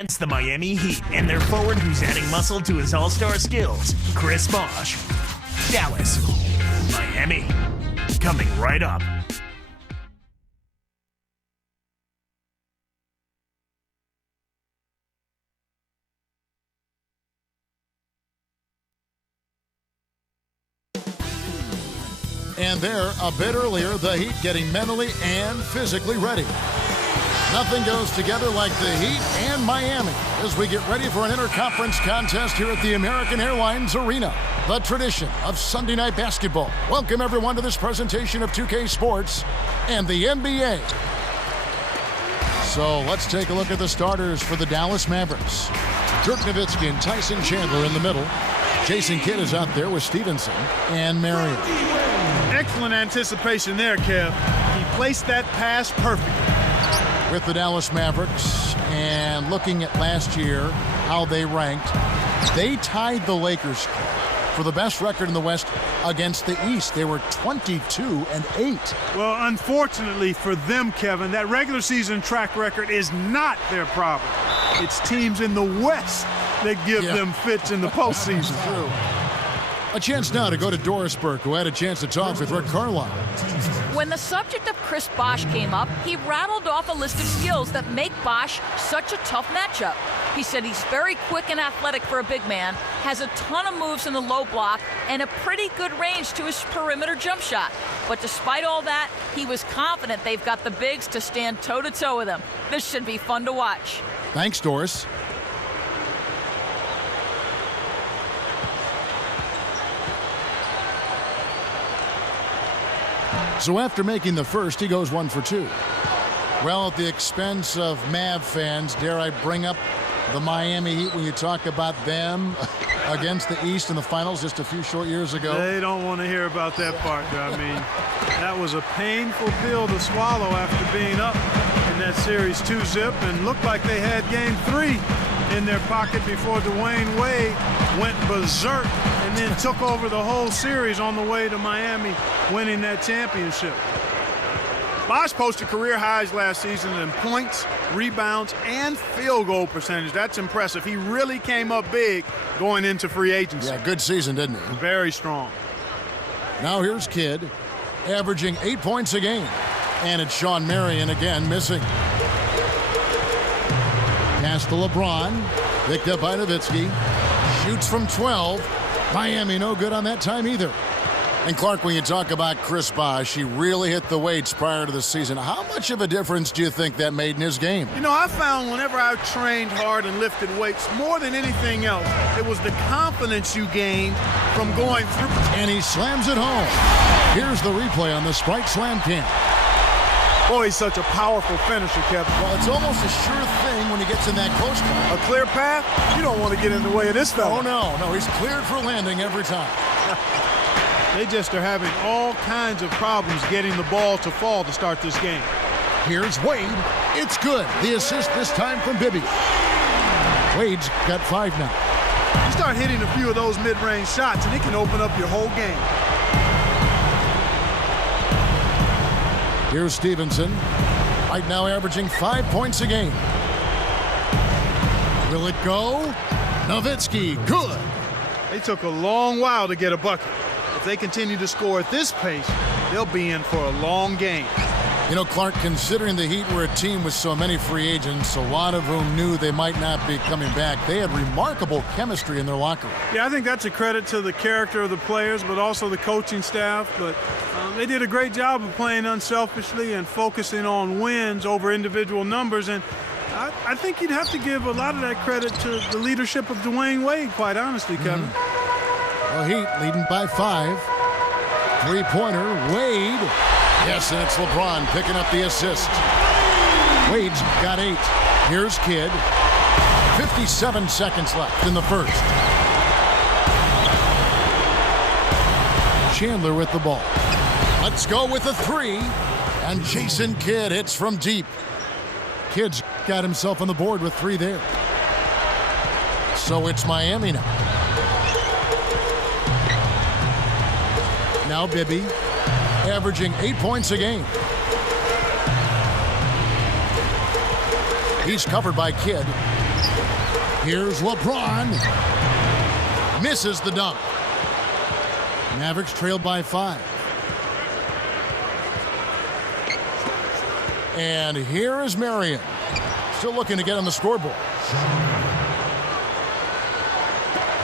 It's the Miami Heat and their forward who's adding muscle to his all-star skills, Chris Bosh. Dallas, Miami, coming right up. And there, a bit earlier, the Heat getting mentally and physically ready. Nothing goes together like the Heat and Miami as we get ready for an interconference contest here at the American Airlines Arena. The tradition of Sunday night basketball. Welcome everyone to this presentation of 2K Sports and the NBA. So let's take a look at the starters for the Dallas Mavericks. Dirk Nowitzki and Tyson Chandler in the middle. Jason Kidd is out there with Stevenson and Marion. Excellent anticipation there, Kev. He placed that pass perfectly. With the Dallas Mavericks, and looking at last year, how they ranked, they tied the Lakers for the best record in the West against the East. They were 22-8. Well, unfortunately for them, Kevin, that regular season track record is not their problem. It's teams in the West that give them fits in the postseason. True. A chance now to go to Dorisburg, who had a chance to talk with Rick Carlisle. When the subject of Chris Bosh came up, he rattled off a list of skills that make Bosh such a tough matchup. He said he's very quick and athletic for a big man, has a ton of moves in the low block, and a pretty good range to his perimeter jump shot. But despite all that, he was confident they've got the bigs to stand toe-to-toe with him. This should be fun to watch. Thanks, Doris. So after making the first, he goes 1 for 2. Well, at the expense of Mav fans, dare I bring up the Miami Heat when you talk about them against the East in the finals just a few short years ago? They don't want to hear about that part. I mean, that was a painful pill to swallow after being up in that series 2-zip and looked like they had game 3 in their pocket before Dwayne Wade went berserk and then took over the whole series on the way to Miami winning that championship. Bosh posted career highs last season in points, rebounds, and field goal percentage. That's impressive. He really came up big going into free agency. Yeah, good season, didn't he? Very strong. Now here's Kidd, averaging 8 points a game. And it's Sean Marion again missing. Pass to LeBron, picked up by Nowitzki. Shoots from 12. Miami no good on that time either. And Clark, when you talk about Chris Bosh, he really hit the weights prior to the season. How much of a difference do you think that made in his game? You know, I found whenever I trained hard and lifted weights, more than anything else, it was the confidence you gained from going through. And he slams it home. Here's the replay on the Sprite Slam Cam. Boy, he's such a powerful finisher, Kevin. Well, it's almost a sure thing when he gets in that close one. A clear path? You don't want to get in the way of this fella. Oh, no, he's cleared for landing every time. They just are having all kinds of problems getting the ball to fall to start this game. Here's Wade. It's good. The assist this time from Bibby. Wade's got 5 now. You start hitting a few of those mid-range shots, and it can open up your whole game. Here's Stevenson. Right now averaging 5 points a game. Will it go? Nowitzki, good. They took a long while to get a bucket. If they continue to score at this pace, they'll be in for a long game. You know, Clark, considering the Heat were a team with so many free agents, a lot of whom knew they might not be coming back, they had remarkable chemistry in their locker room. Yeah, I think that's a credit to the character of the players, but also the coaching staff. But they did a great job of playing unselfishly and focusing on wins over individual numbers. And I think you'd have to give a lot of that credit to the leadership of Dwayne Wade, quite honestly, Kevin. Well, Heat leading by 5. Three-pointer, Wade. Yes, and it's LeBron picking up the assist. Wade's got 8. Here's Kidd. 57 seconds left in the first. Chandler with the ball. Let's go with a 3. And Jason Kidd hits from deep. Kidd's got himself on the board with 3 there. So it's Miami now. Now Bibby, averaging 8 points a game. He's covered by Kidd. Here's LeBron. Misses the dunk. Mavericks trailed by 5. And here is Marion. Still looking to get on the scoreboard.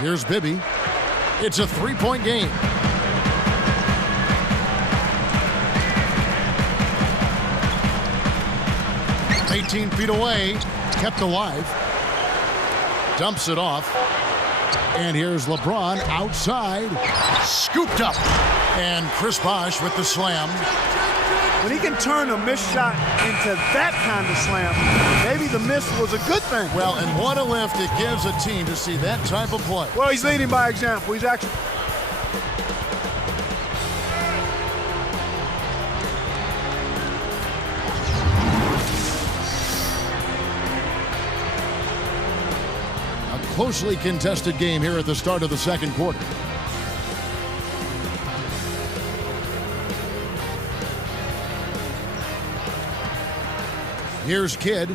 Here's Bibby. It's a 3-point game. "18 feet away, kept alive. Dumps it off. And here's LeBron outside. Scooped up. And Chris Bosh with the slam. When he can turn a missed shot into that kind of slam, maybe the miss was a good thing. Well, and what a lift it gives a team to see that type of play. Well, he's leading by example. He's actually... A closely contested game here at the start of the second quarter. Here's Kidd.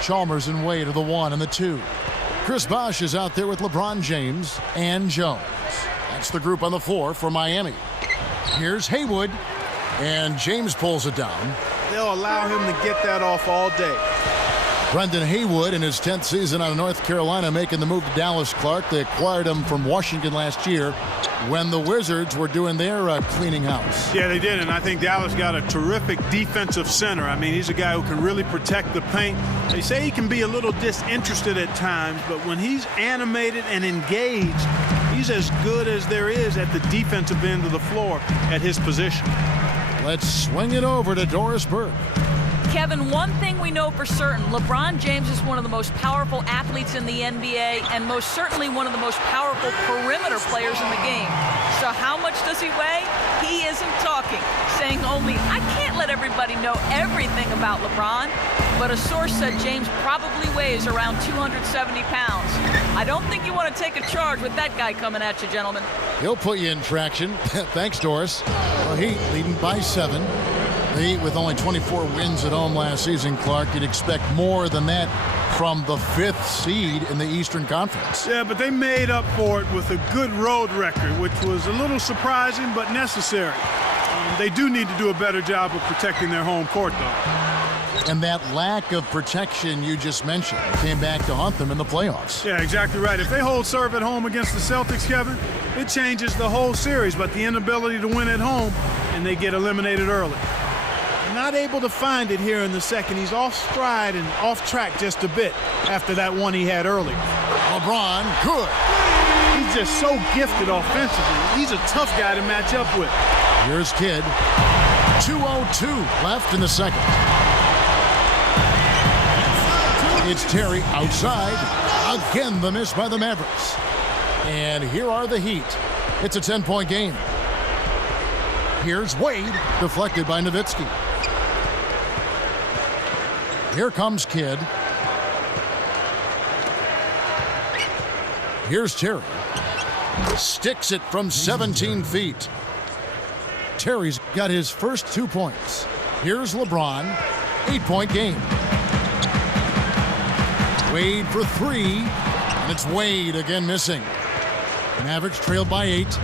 Chalmers and Wade are the 1 and the 2. Chris Bosh is out there with LeBron James and Jones. That's the group on the floor for Miami. Here's Haywood. And James pulls it down. They'll allow him to get that off all day. Brendan Haywood in his 10th season out of North Carolina making the move to Dallas. Clark. They acquired him from Washington last year when the Wizards were doing their cleaning house. Yeah, they did, and I think Dallas got a terrific defensive center. I mean, he's a guy who can really protect the paint. They say he can be a little disinterested at times, but when he's animated and engaged, he's as good as there is at the defensive end of the floor at his position. Let's swing it over to Doris Burke. Kevin, one thing we know for certain, LeBron James is one of the most powerful athletes in the NBA and most certainly one of the most powerful perimeter players in the game. So how much does he weigh? He isn't talking, saying only, I can't let everybody know everything about LeBron. But a source said James probably weighs around 270 pounds. I don't think you want to take a charge with that guy coming at you, gentlemen. He'll put you in traction. Thanks, Doris. Well, Heat leading by 7. The Heat with only 24 wins at home last season, Clark. You'd expect more than that from the 5th seed in the Eastern Conference. Yeah, but they made up for it with a good road record, which was a little surprising but necessary. They do need to do a better job of protecting their home court, though. And that lack of protection you just mentioned came back to haunt them in the playoffs. Yeah, exactly right. If they hold serve at home against the Celtics, Kevin, it changes the whole series. But the inability to win at home, and they get eliminated early. Not able to find it here in the second. He's off stride and off track just a bit after that one he had earlier. LeBron, good. He's just so gifted offensively. He's a tough guy to match up with. Here's Kidd. 2:02 left in the second. It's Terry outside. Again, the miss by the Mavericks. And here are the Heat. It's a 10-point game. Here's Wade, deflected by Nowitzki. Here comes Kidd. Here's Terry. Sticks it from 17 feet. Terry's got his first 2 points. Here's LeBron. 8-point game. Wade for 3. And it's Wade again missing. Mavericks trailed by 8.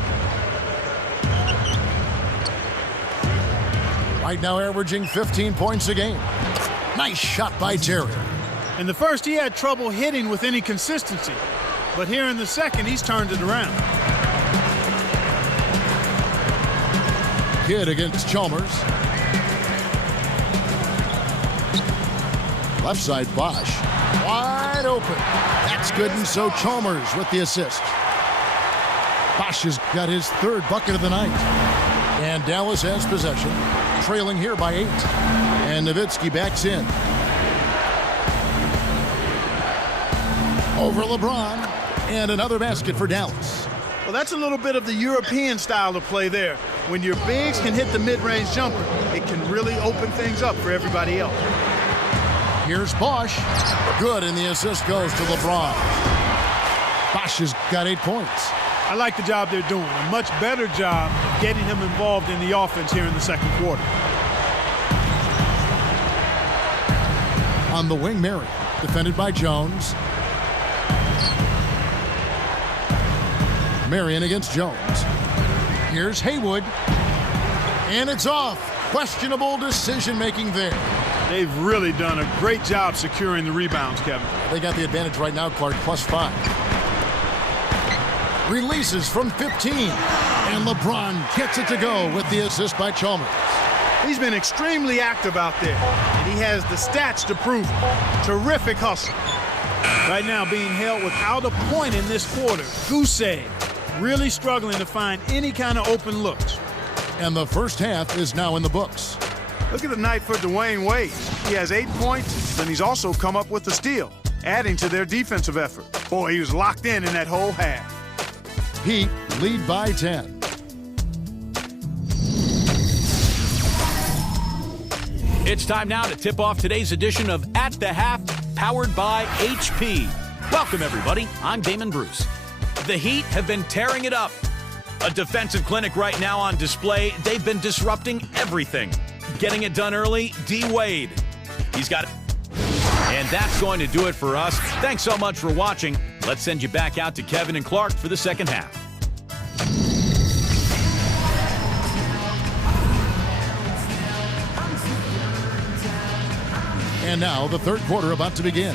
Right now averaging 15 points a game. Nice shot by Terry. In the first, he had trouble hitting with any consistency. But here in the second, he's turned it around. Kidd against Chalmers. Left side, Bosh. Wide open. That's good, and so Chalmers with the assist. Bosh has got his 3rd bucket of the night. And Dallas has possession, trailing here by 8. And Nowitzki backs in. Over LeBron. And another basket for Dallas. Well, that's a little bit of the European style of play there. When your bigs can hit the mid-range jumper, it can really open things up for everybody else. Here's Bosh. Good, and the assist goes to LeBron. Bosh has got 8 points. I like the job they're doing. A much better job of getting him involved in the offense here in the second quarter. On the wing, Mary. Defended by Jones. Marion against Jones. Here's Haywood. And it's off. Questionable decision-making there. They've really done a great job securing the rebounds, Kevin. They got the advantage right now, Clark, +5. Releases from 15. And LeBron gets it to go with the assist by Chalmers. He's been extremely active out there, and he has the stats to prove it. Terrific hustle. Right now being held without a point in this quarter. Goose egg. Really struggling to find any kind of open looks. And the first half is now in the books. Look at the night for Dwayne Wade. He has 8 points, and he's also come up with a steal, adding to their defensive effort. Boy, he was locked in that whole half. Heat lead by 10. It's time now to tip off today's edition of At the Half, powered by HP. Welcome, everybody. I'm Damon Bruce. The Heat have been tearing it up. A defensive clinic right now on display. They've been disrupting everything. Getting it done early, D. Wade. He's got it. And that's going to do it for us. Thanks so much for watching. Let's send you back out to Kevin and Clark for the second half. And now the third quarter about to begin.